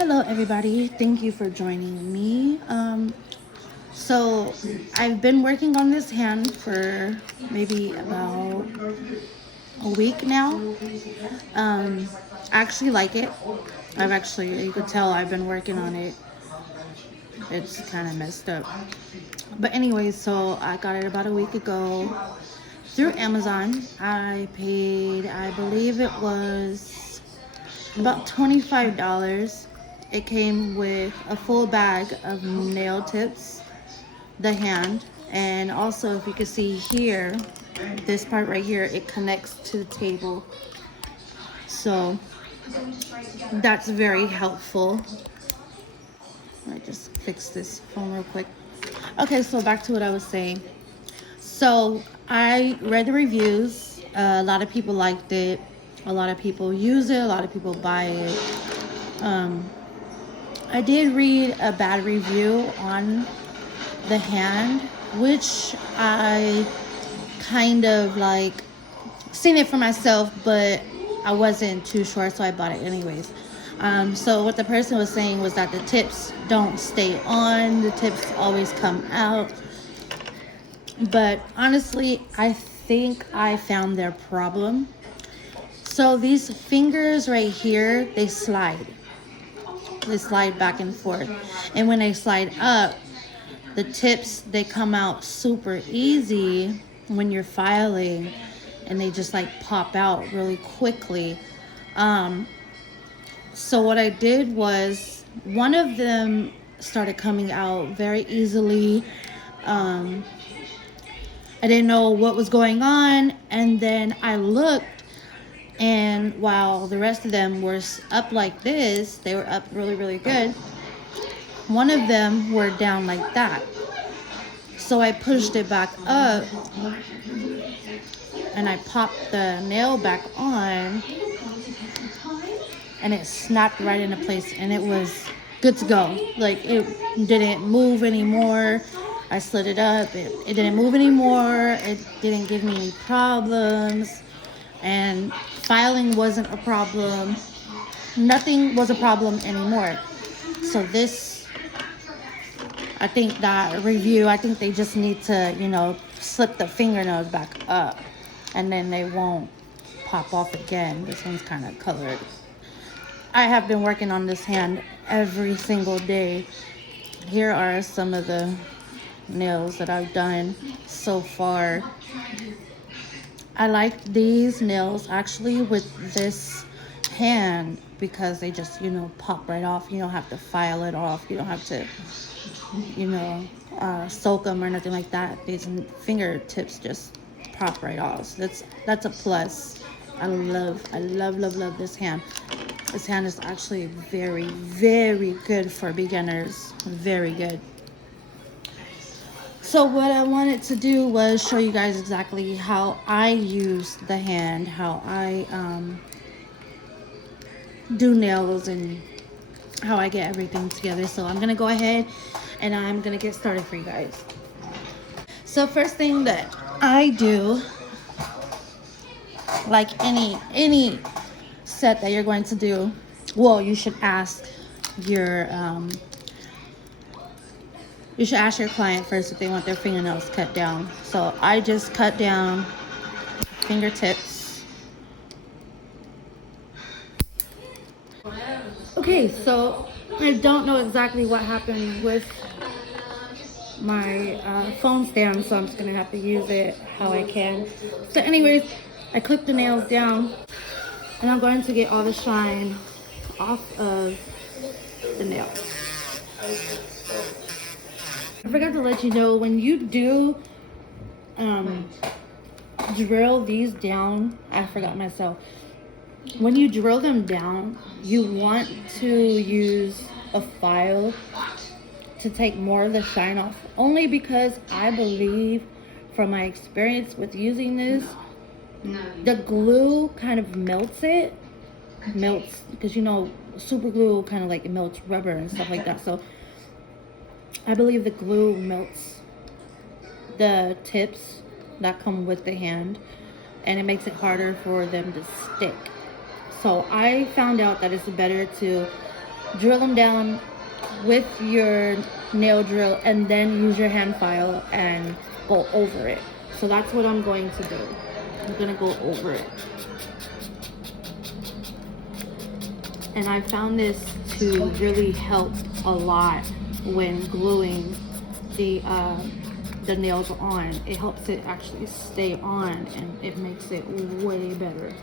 Hello everybody, thank you for joining me. So I've been working on this hand for maybe about a week now. I actually like it. You could tell I've been working on it. It's kind of messed up. But anyways, so I got it about a week ago through Amazon. I paid, I believe it was about $25. It came with a full bag of nail tips, the hand, and also if you can see here, this part right here, it connects to the table. So that's very helpful. Let me just fix this phone real quick. Okay, so back to what I was saying. So I read the reviews. A lot of people liked it. A lot of people use it. A lot of people buy it. I did read a bad review on the hand, which I kind of like seen it for myself, but I wasn't too sure, so I bought it anyways. So what the person was saying was that the tips don't stay on, the tips always come out. But honestly, I think I found their problem. So these fingers right here, they slide back and forth, and when they slide up, the tips, they come out super easy when you're filing, and they just like pop out really quickly. So what I did was, one of them started coming out very easily. I didn't know what was going on, and then I looked, and while the rest of them were up like this, they were up really good, one of them were down like that. So I pushed it back up and I popped the nail back on, and it snapped right into place, and it was good to go. Like, it didn't move anymore. I slid it up, it didn't move anymore. It didn't give me any problems, and filing wasn't a problem. Nothing was a problem anymore. So this, I think that review, I think they just need to, slip the fingernails back up, and then they won't pop off again. This one's kind of colored. I have been working on this hand every single day. Here are some of the nails that I've done so far. I like these nails actually with this hand because they just, pop right off. You don't have to file it off. You don't have to, soak them or nothing like that. These fingertips just pop right off. So that's a plus. I love this hand. This hand is actually very good for beginners. Very good. So what I wanted to do was show you guys exactly how I use the hand, how I do nails, and how I get everything together. So I'm gonna go ahead and I'm gonna get started for you guys. So first thing that I do, like any set that you're going to do, well, you should ask your client first if they want their fingernails cut down. So I just cut down fingertips. Okay, so I don't know exactly what happened with my phone stand, so I'm just gonna have to use it how I can. So anyways, I clip the nails down, and I'm going to get all the shine off of the nails. I forgot to let you know, when you do drill these down, I forgot myself. When you drill them down, you want to use a file to take more of the shine off. Only because I believe, from my experience with using this, the glue kind of melts because super glue kind of like melts rubber and stuff like that. So I believe the glue melts the tips that come with the hand, and it makes it harder for them to stick. So I found out that it's better to drill them down with your nail drill, and then use your hand file and go over it. So that's what I'm going to do. I'm gonna go over it. And I found this to really help a lot when gluing the nails on. It helps it actually stay on, and it makes it way better.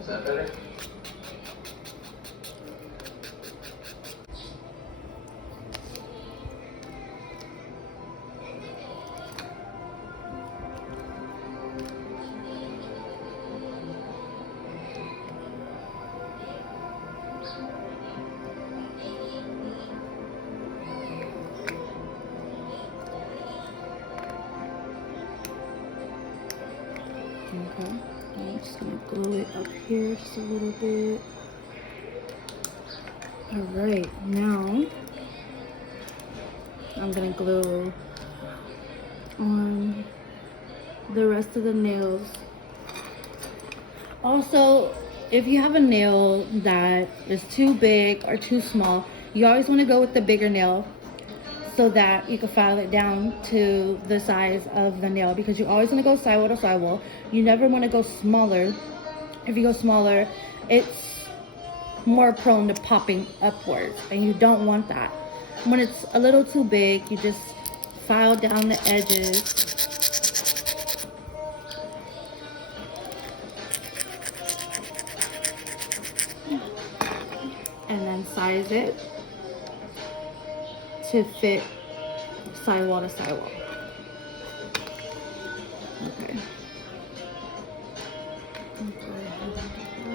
Is that better? Okay, I'm just gonna glue it up here just a little bit. All right, now I'm gonna glue on the rest of the nails. Also, if you have a nail that is too big or too small, you always want to go with the bigger nail so that you can file it down to the size of the nail, because you always want to go sidewall to sidewall. You never want to go smaller. If you go smaller, it's more prone to popping upwards, and you don't want that. When it's a little too big, you just file down the edges. And then size it to fit sidewall to sidewall. Okay. Go ahead and do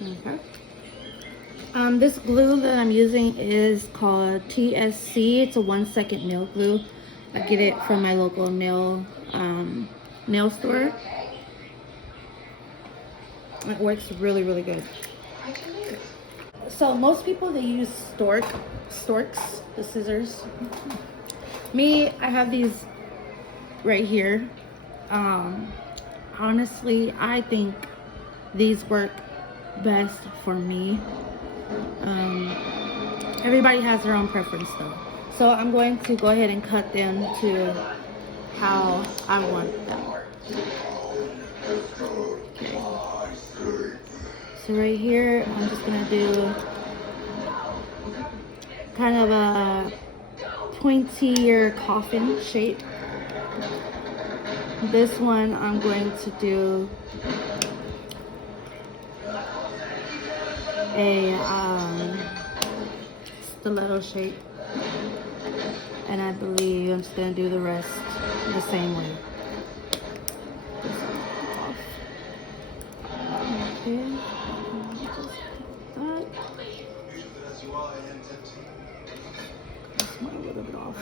that. Okay. This glue that I'm using is called TSC. It's a 1 second nail glue. I get it from my local nail store. It works really, really good. So most people, they use Storks, the scissors. Me, I have these right here. Honestly, I think these work best for me. Everybody has their own preference though. So I'm going to go ahead and cut them to how I want them. Okay. So right here, I'm just gonna do kind of a pointier coffin shape. This one, I'm going to do a stiletto shape, and I believe I'm just gonna do the rest the same way. Okay. Just a little bit off.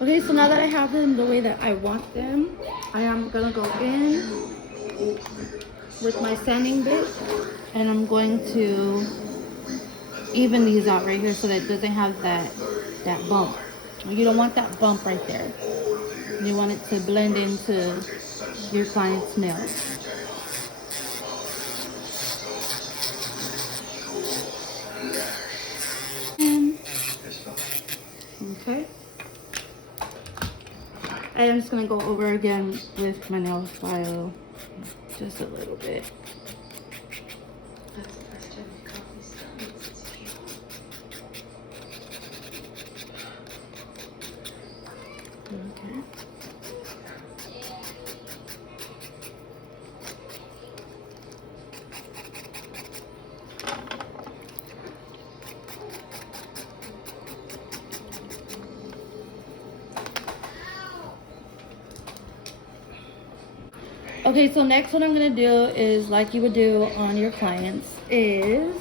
Okay, so now that I have them the way that I want them, I am gonna go in with my sanding bit, and I'm going to even these out right here so that it doesn't have that bump. You don't want that bump right there. You want it to blend into your client's nails. Okay. And I'm just gonna go over again with my nail file just a little bit. Okay. Okay, so next what I'm gonna do is, like you would do on your clients, is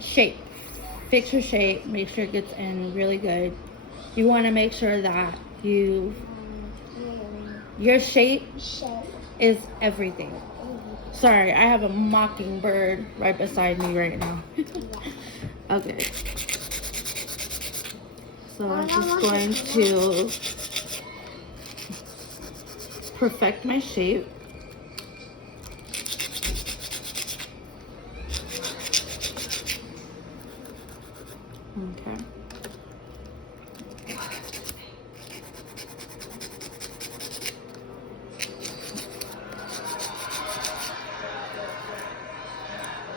shape. Fix your shape, make sure it gets in really good. You want to make sure that your shape is everything. Sorry, I have a mockingbird right beside me right now. Okay. So I'm just going to perfect my shape. Okay.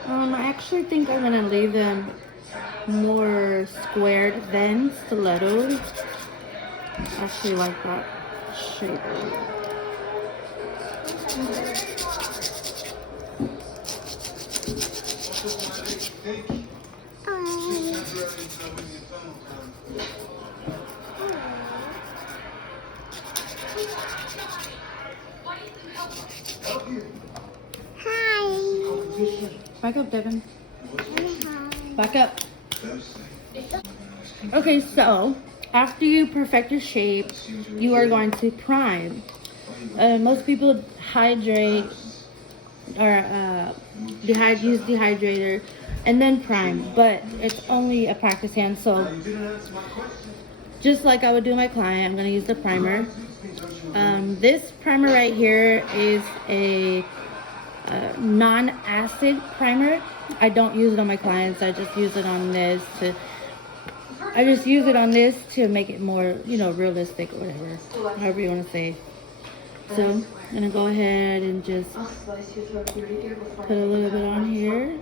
I actually think I'm gonna leave them more squared than stiletto. I actually like that shape. Hi. Back up, Devin. Back up. Okay, so after you perfect your shape, you are going to prime. Most people hydrate or use dehydrator and then prime, but it's only a practice hand. So just like I would do my client, I'm going to use the primer. This primer right here is a non-acid primer. I don't use it on my clients. I just use it on this to make it more, realistic or whatever, however you want to say. So I'm gonna go ahead and just put a little bit on here.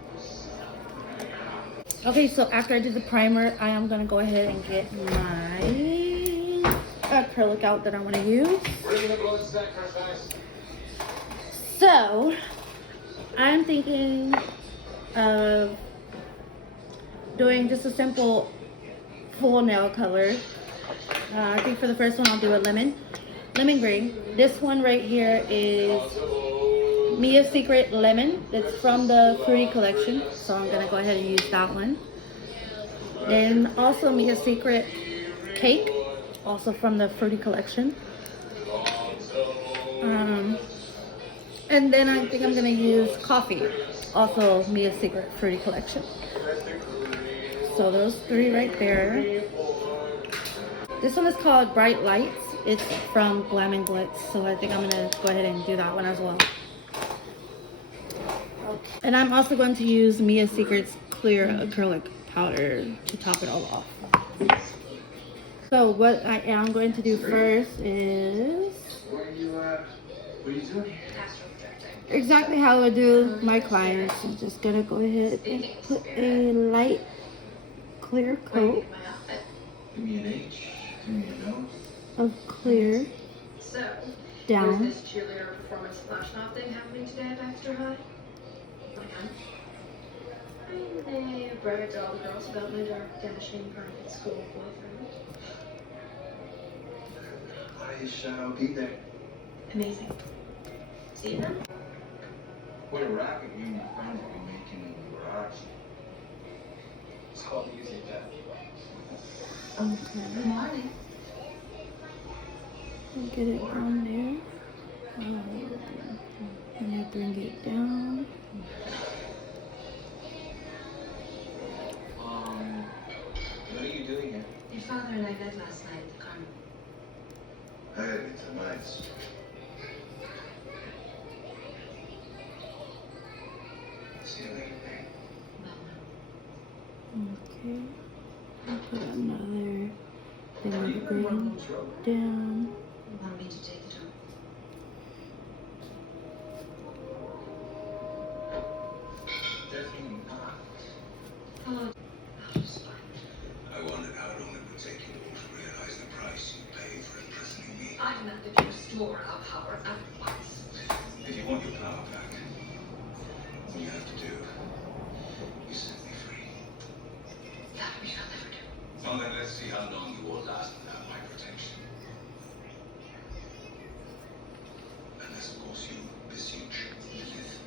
Okay, so after I did the primer, I am gonna go ahead and get my acrylic out that I want to use. So I'm thinking of doing just a simple full nail color. I think for the first one I'll do a lemon green. This one right here is Mia Secret Lemon. It's from the Fruity collection, so I'm gonna go ahead and use that one. Then also Mia Secret Cake, also from the Fruity collection. And then I think I'm gonna use Coffee, also Mia Secret Fruity collection. So those three right there. This one is called Bright Lights. It's from Glam and Glitz, so I think I'm gonna go ahead and do that one as well. And I'm also going to use Mia Secret's clear acrylic powder to top it all off. So what I am going to do first is exactly how I do my clients. I'm just gonna go ahead and put a light clear coat of clear down. Is this cheerleader performance flash mob thing happening today at Baxter High? They bragged to all the girls about my dark, dashing, private school boyfriend. I shall be there. Amazing. See you then. What a racket you and your friends will be making in the garage. It's called music, Dad. Good morning. Get it on there. And I bring it down. What are you doing here? Your father and I met last night at the carnival. I heard it's a nice. See you later, babe. Okay. I'll put another thing of green down. You want me to take it home? Definitely not. Oh, just fine. I wondered how long it would take you all to realize the price you pay for imprisoning me. I'm not going to restore our power at once. If you want your power back, all you have to do is set me free. That we shall never do. Well, then let's see how long you will last without my protection. Unless, of course, you beseech Lilith.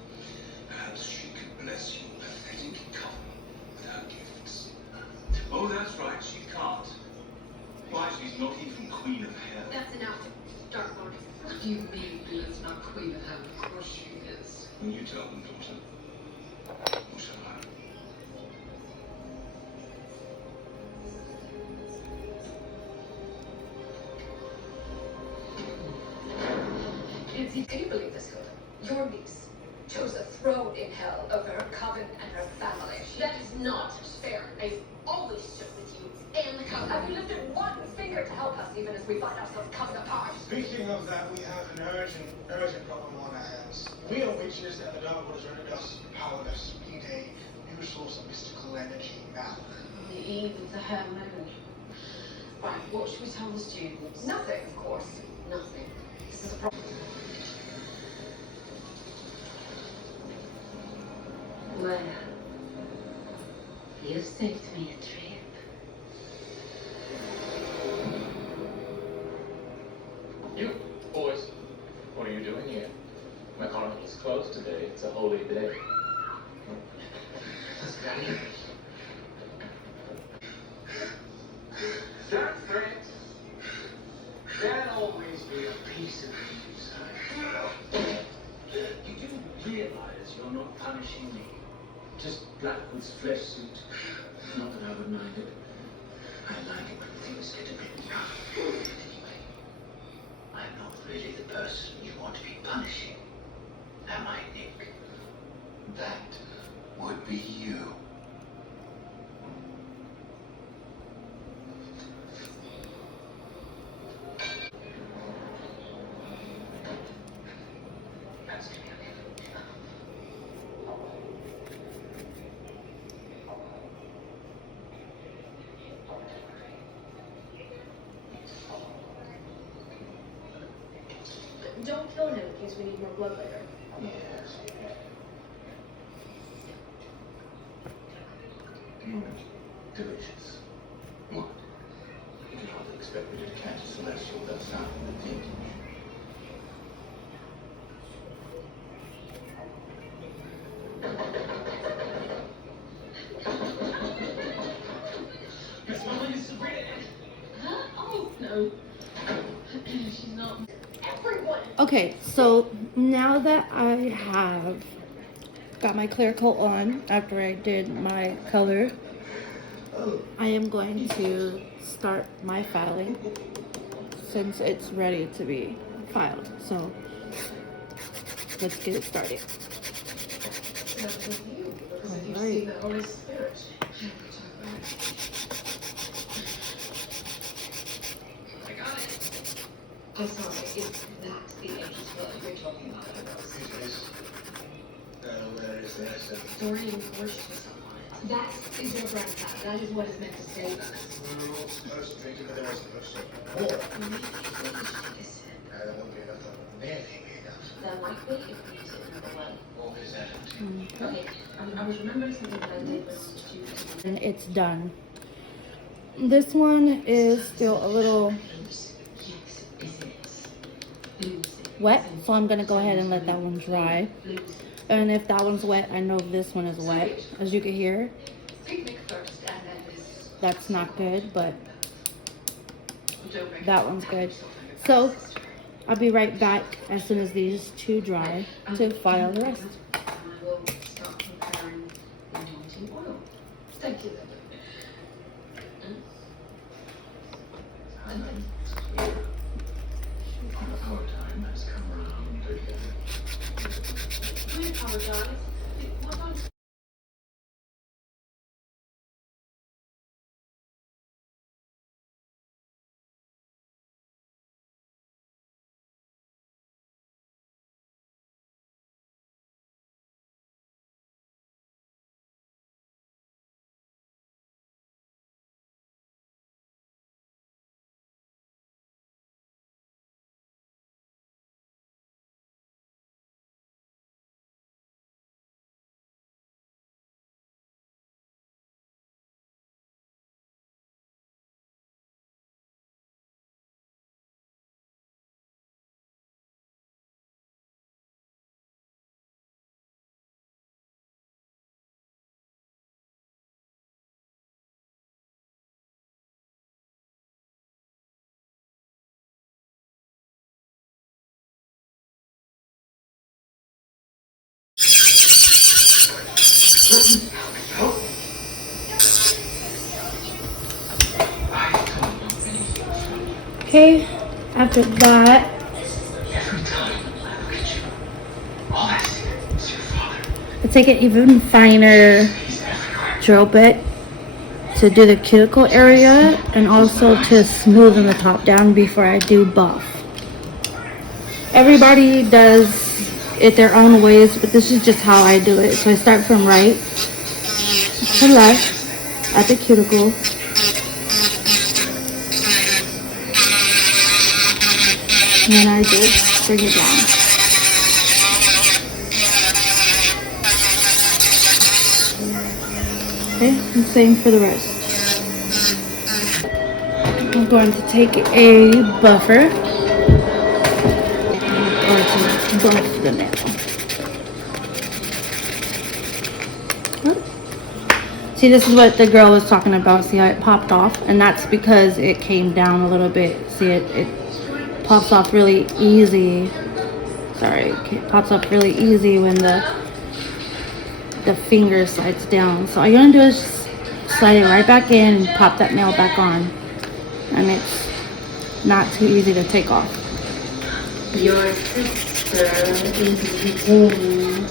Perhaps she could bless your pathetic coven with her gifts. Oh, that's right, she can't. Why, she's not even Queen of Hell. That's enough, Dark Lord. What do you mean Lilith's not Queen of Heaven? Of course she is. Will you tell them, daughter? Or shall I? Nancy, can you believe this, Hilda? Your niece chose a throne in hell over her coven and her family. That is not fair. I've always stood with you and the coven. Have you lifted one finger to help us, even as we find ourselves coming apart? Speaking of that, we have an urgent problem on our hands. We are witches, and the Dark Lord has rendered us powerless. We need a new source of mystical energy now. On the eve of the Hell Moon. Right, what should we tell the students? Nothing, of course. Nothing. This is a problem. Well, you saved me a trip. You, boys, what are you doing here? My carnival is closed today. It's a holy day. That's great. There'll always be a piece of you, son. You do realize you're not punishing me. Just Blackwood's flesh suit. Not that I would mind it. I like it when things get a bit rough. Anyway, I'm not really the person you want to be punishing. Am I, Nick? That would be you. That's gonna be okay. Don't kill him in case we need more blood later. Yes. Delicious. What? You can hardly expect me to catch a celestial that's not in the thinking. Miss Molly, this is Sabrina. Huh? Oh, no. She's not. Everyone! Okay, so now that I have got my clear coat on after I did my color, I am going to start my filing since it's ready to be filed. So let's get it started. Because of you. Because of you Alright. see the Holy Spirit. I got it. I'm sorry, is that the angel's blood you're talking about? It is. Where is this? Dorian worships someone. That is your grandchild. That is what is meant to save us. We were all supposed to drink it, but there was supposed to be more. There won't be enough of it. Nearly be enough. There might be if we use it another way. What is that? Okay, I was remembering something that I did when I was a student. And it's done. This one is still a little wet, so I'm gonna go ahead and let that one dry. And if that one's wet, I know this one is wet. As you can hear, Picnic first, and then this. that's not good, but Don't make that one's good. So I'll be right back as soon as these two dry to file the rest. I will start preparing the anointing oil. Thank you, Linda. Our time has come round again. I apologize. What on Okay, after that, Every time I look at you, all I see is your father. I take an even finer He's everywhere. drill bit to do the cuticle area and also to smoothen the top down before I do buff. Everybody does it their own ways, but this is just how I do it. So I start from right to left at the cuticle. And then I just bring it down. Okay, and same for the rest. I'm going to take a buffer. Or to buff the nail. See, this is what the girl was talking about. See how it popped off? And that's because it came down a little bit. See, it pops off really easy. Sorry, it pops up really easy when the finger slides down. So all you're gonna do is just slide it right back in and pop that nail back on. And it's not too easy to take off. Your sister is doomed.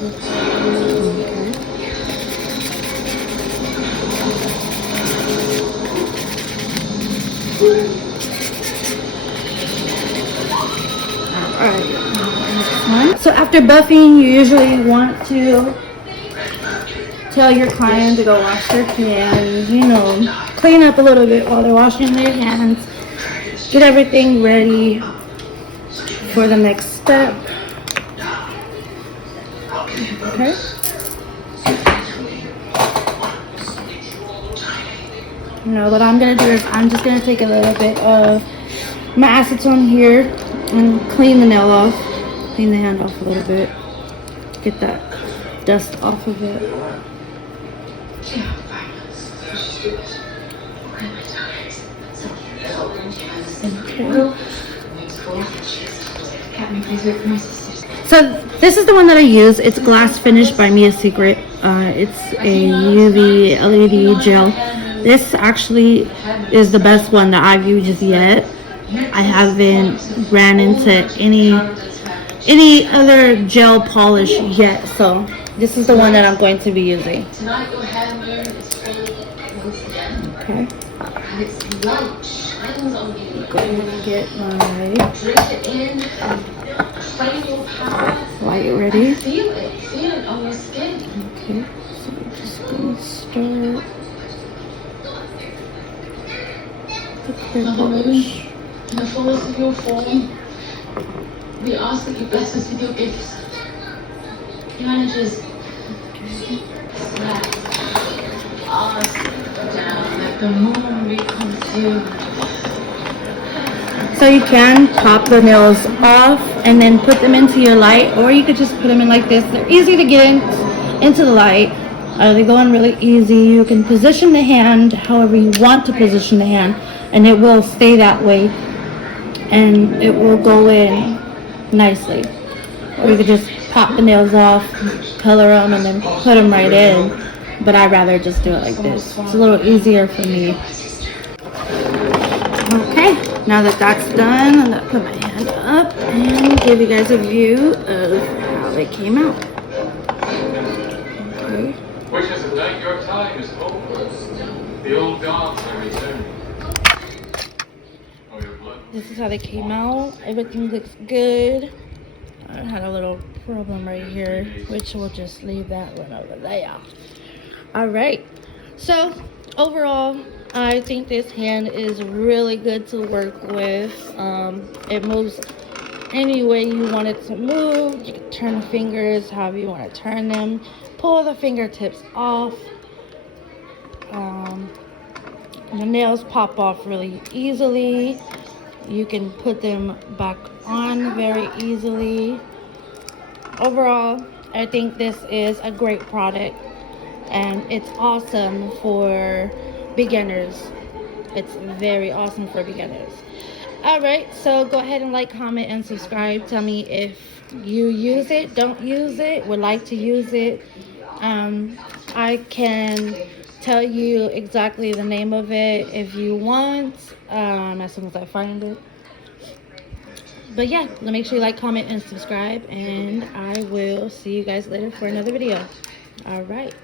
Alright, next one. So after buffing, you usually want to tell your client to go wash their hands, you know, clean up a little bit while they're washing their hands, get everything ready for the next step. Okay. Now what I'm gonna do is I'm just gonna take a little bit of my acetone here and clean the nail off, clean the hand off a little bit, get that dust off of it. So this is the one that I use. It's Glass Finish by Mia Secret. It's a UV LED gel. This actually is the best one that I've used yet. I haven't ran into any other gel polish yet, so this is the one that I'm going to be using. Tonight your hair moon is full once again. Okay. And its light shines on you. Go ahead and get my Drink it in and claim your power. light ready. Feel it on your skin. Okay, so we're just gonna start the clear polish. In the fullness of your form, we ask that you bless us with your gifts. Your energies. Sweat. Us down, let the moon be consumed. So you can pop the nails off and then put them into your light, or you could just put them in like this. They're easy to get into the light. They go in really easy. You can position the hand however you want to position the hand, and it will stay that way, and it will go in nicely. Or you could just pop the nails off, color them, and then put them right in. But I'd rather just do it like this. It's a little easier for me. Okay, now that that's done, I'm gonna put my hand up and give you guys a view of how they came out. Okay. Wishes of night, your time is over. The old gods are returning. Oh, your blood. This is how they came out. Everything looks good. I had a little problem right here, which we'll just leave that one over there. All right. So overall, I think this hand is really good to work with. It moves any way you want it to move. You can turn the fingers however you want to turn them. Pull the fingertips off. The nails pop off really easily. You can put them back on very easily. Overall, I think this is a great product, and it's awesome for beginners. It's very awesome for beginners. All right, so go ahead and like, comment, and subscribe. Tell me if you use it, don't use it, would like to use it. I can tell you exactly the name of it if you want, as soon as I find it. But yeah, make sure you like, comment, and subscribe, and I will see you guys later for another video. All right.